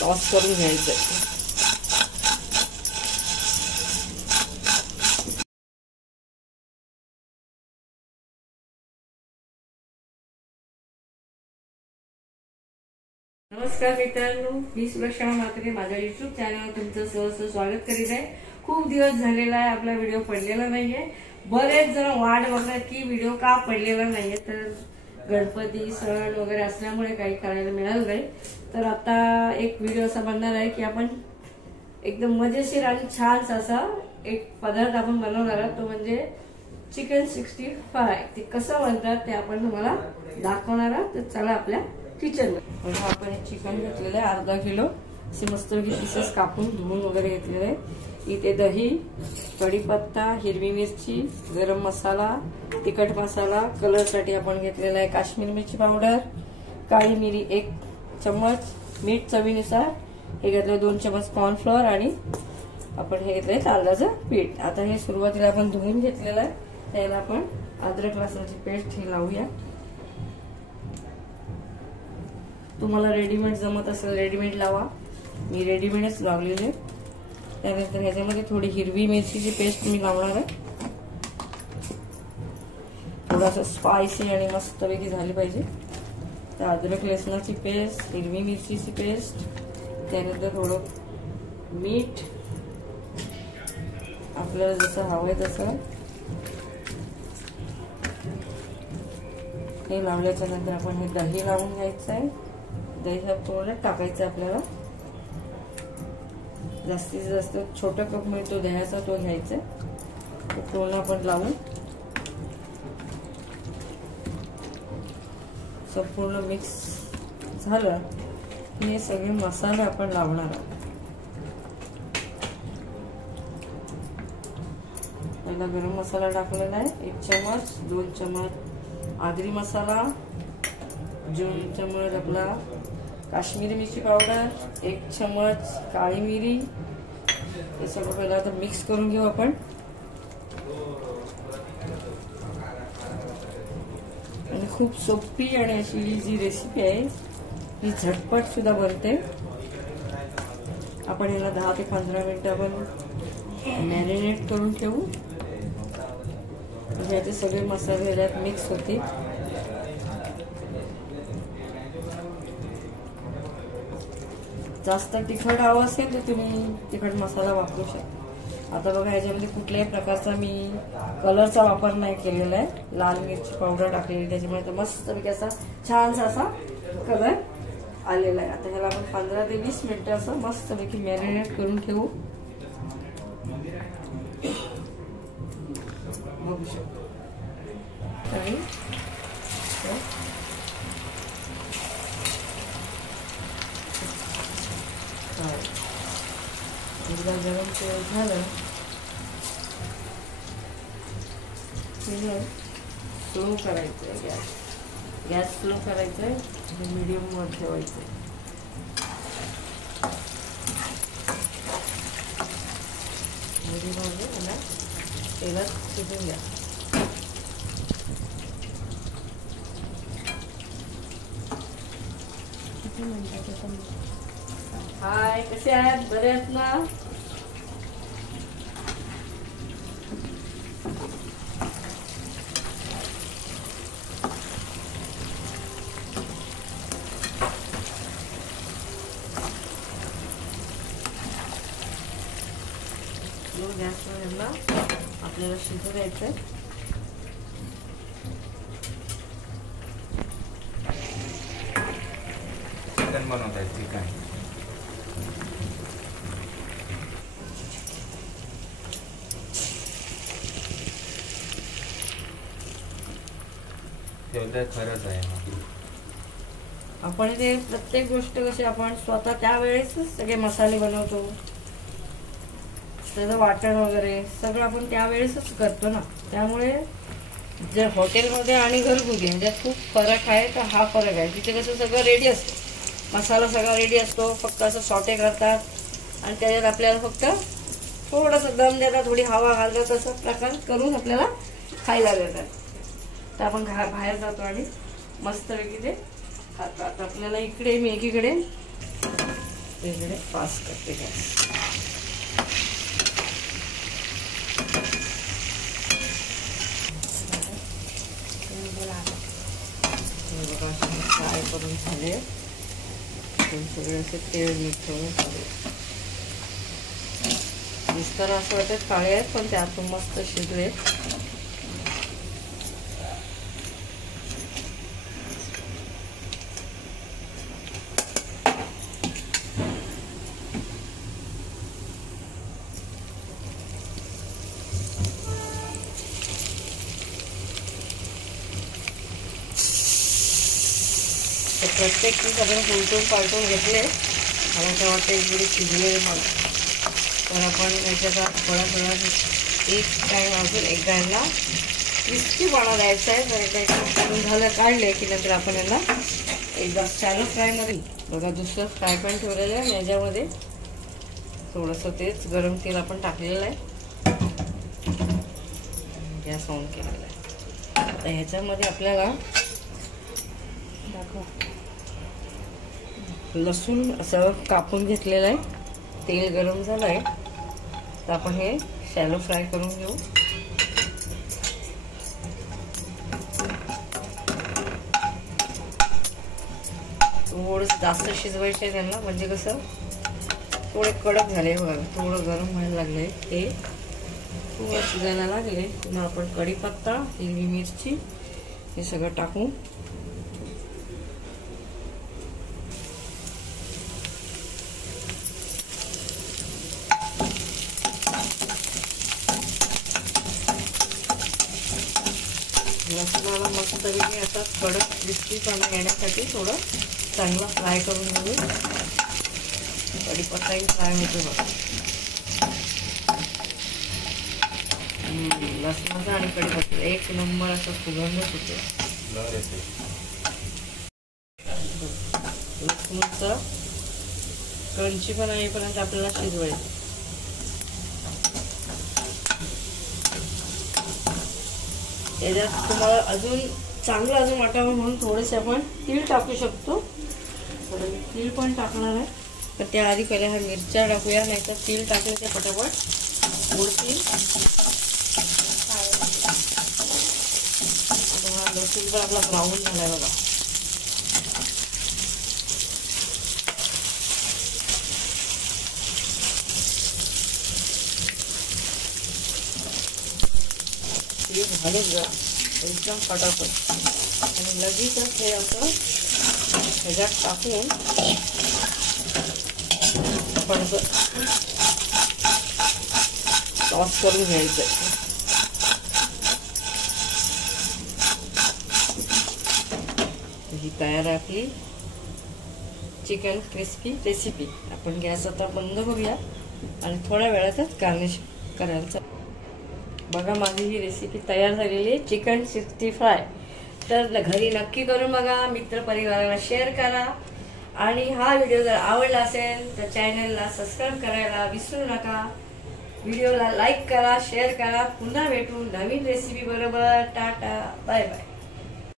Toss करून घ्यायचं। नमस्कार मित्रांनो, मी सुरक्षा म्हात्रे माझ्या YouTube चॅनलवर तुमचं सहर्ष स्वागत करीत आहे। खूप दिवस झालेला आहे आपला व्हिडिओ पडलेला नाहीये। बरेच जण वाट बघतात की व्हिडिओ का पडलेला नाहीये, तर गणपती सण वगैरे असल्यामुळे काही करायला मिळालं नाही। तर आता एक व्हिडिओ असा बनणार आहे की आपण एकदम मजेशीर आणि छान असा एक पदार्थ आपण बनवणार आहोत, तो म्हणजे चिकन 65। ते कसं बनतात ते आपण तुम्हाला दाखवणार आहोत। तर चला आपल्या किचन मध्ये आपण चिकन घेतलेलं आहे अर्धा किलो, असे मस्तपैकी पीसेस कापून धुवून वगैरे घेतलेले आहे। इथे दही, कढीपत्ता, हिरवी मिरची, गरम मसाला, तिखट मसाला, कलर साठी आपण घेतलेला आहे काश्मीरी मिरची पावडर, काळी मिरी 1 चम्मच, मीठ चवीनुसार, हे घेतलं 2 चम्मच कॉर्नफ्लोअर आणि आपण हे घेतलंय तांदळाचं पीठ। आता हे सुरुवातीला आपण धुवून घेतलेलं आहे, त्याला आपण अद्रक लसणाची पेस्ट ही लावूया। तुम्हाला रेडीमेड जमत असेल रेडीमेड लावा, मी रेडीमेडच लावलेले। त्यानंतर ह्याच्यामध्ये थोडी हिरवी मिरचीची पेस्ट मी लावणार आहे, थोडासा स्पायसी आणि मस्तपैकी झाली पाहिजे। तर अद्रक लसणाची पेस्ट, हिरवी मिरचीची पेस्ट, त्यानंतर थोडं मीठ आपल्याला जसं हवंय तसं हे लावल्याच्या नंतर आपण हे दही लावून घ्यायचं आहे। दही पूर्ण टाकायचं आपल्याला, जास्तीत जास्त छोटा कप मिळतो दह्याचा तो घ्यायचा, तो पूर्ण आपण लावून संपूर्ण मिक्स झालं की हे सगळे मसाले आपण लावणार आहोत। पहिला गरम मसाला टाकलेला आहे 1 चम्मच, 2 चम्मच आगरी मसाला, 2 चम्मच आपला काश्मीरी मिरची पावडर, 1 चम्मच काळी मिरी, हे सगळं पहिला आता मिक्स करून घेऊ आपण। आणि खूप सोपी आणि अशी जी रेसिपी आहे ही झटपट सुद्धा बनते। आपण याला 10 ते 15 मिनिटं आपण मॅरिनेट करून ठेवू, याचे सगळे मसाले याच्यात मिक्स होते। जास्त तिखट हवं असेल तर तुम्ही तिखट मसाला वापरू शकता। आता बघा याच्यामध्ये कुठल्याही प्रकारचा मी कलरचा वापर नाही केलेला आहे, लाल मिरची पावडर टाकलेली, त्याच्यामुळे तर मस्तपैकी असा छानसा असा कलर आलेला आहे। आता ह्याला आपण 15 ते 20 मिनिटं असं मस्तपैकी मॅरिनेट करून ठेवू। बघू शकतो एकदा गरम तेल झालं स्लो करायचंय, गॅस स्लो करायचंय आणि मीडियम वर ठेवायचंय। मीडियम मध्ये त्याला तेलात शिजून घ्या। किती मिनिटाचं? हाय, कसे आहेत? बरे आहेत ना? गॅसवर यांना आपल्याला शिजू द्यायचंय। चिकन बनवताय, चिकन तेवढं खरंच आहे। आपण ते प्रत्येक गोष्ट कशी आपण स्वतः त्यावेळेस सगळे मसाले बनवतो, त्याचं वाटण वगैरे सगळं आपण त्यावेळेसच करतो ना, त्यामुळे जे हॉटेलमध्ये आणि घरगुती ह्याच्यात खूप फरक आहे। तर हा फरक आहे, तिथे कसं सगळं रेडी असतं, मसाला सगळा रेडी असतो, फक्त असं सॉटे करतात आणि त्याच्यात आपल्याला फक्त थोडंसं दम देतात, थोडी हवा घालतात, असं प्रकार करून आपल्याला खायला देतात। तर आपण बाहेर जातो आणि मस्तपैकी ते आता आपल्याला इकडे मी एकीकडे इकडे पास करते गॅस. फ्राय करून झाले सगळे असे तेल मिठवून झाले. दिसताना असं वाटत काळे आहेत पण ते आतून मस्त शिजले. प्रत्येक पीस आपण उलटून पालटून घेतले. मला असं वाटतं इकडे शिजले मग तर आपण याच्यात थोडा एक टाईम अजून एक गायला क्रिस्पीपणा द्यायचा आहे. तर एकदा झालं काढले की नंतर आपण याला एकदा शॅलो फ्रायमध्ये बघा दुसरं फ्राय पॅन ठेवलेलं आहे. याच्यामध्ये थोडंसं तेच गरम तेल आपण टाकलेलं आहे. गॅस ऑन केलेला आहे. आता ह्याच्यामध्ये आपल्याला लसूण असं कापून घेतलेलं आहे. तेल गरम झालं आहे तर आपण हे शॅलो फ्राय करून घेऊ. थोडं जास्त शिजवायचं आहे त्यांना म्हणजे कसं थोडे कडक झाले बघा. थोडं गरम व्हायला लागले ते थोडं शिजायला लागले. मग आपण कढीपत्ता हिरवी मिरची हे सगळं टाकू. लसूणाला मस्तपैकी आता कडक क्रिस्पीपणा येण्यासाठी थोडं चांगला फ्राय करून घेऊ. कढीपत्ताही फ्राय होतो बघा. लसणाचा आणि कढीपत्ता एक नंबर असं सुगंधच होते. लसूणचं क्रंचीपणा येईपर्यंत आपल्याला शिजवायचं. त्याच्यात तुम्हाला अजून चांगलं अजून वाटावं म्हणून थोडेसे आपण तीळ टाकू शकतो. तीळ पण टाकणार आहे तर त्याआधी पहिले ह्या मिरच्या टाकूया. नाही तर तीळ टाकले ते पटापट उडतील. आता लसूण पण आपला ब्राऊन झालाय बघा. घालून जा एकदम फटाफट आणि लगेचच हे असं ह्याच्यात टाकून आपण टॉस करून घ्यायचं. ही तयार आहे आपली चिकन क्रिस्पी रेसिपी. आपण गॅस आता बंद करूया आणि थोड्या वेळातच गार्निश करायचं. बघा माझी ही रेसिपी तयार झालेली आहे चिकन 60 फ्राय. तर घरी नक्की करून बघा. मित्रपरिवाराला शेअर करा आणि हा व्हिडिओ जर आवडला असेल तर चॅनलला सबस्क्राईब करायला विसरू नका. व्हिडिओला लाईक करा, शेअर करा. पुन्हा भेटू नवीन रेसिपी बरोबर. Tata bye bye.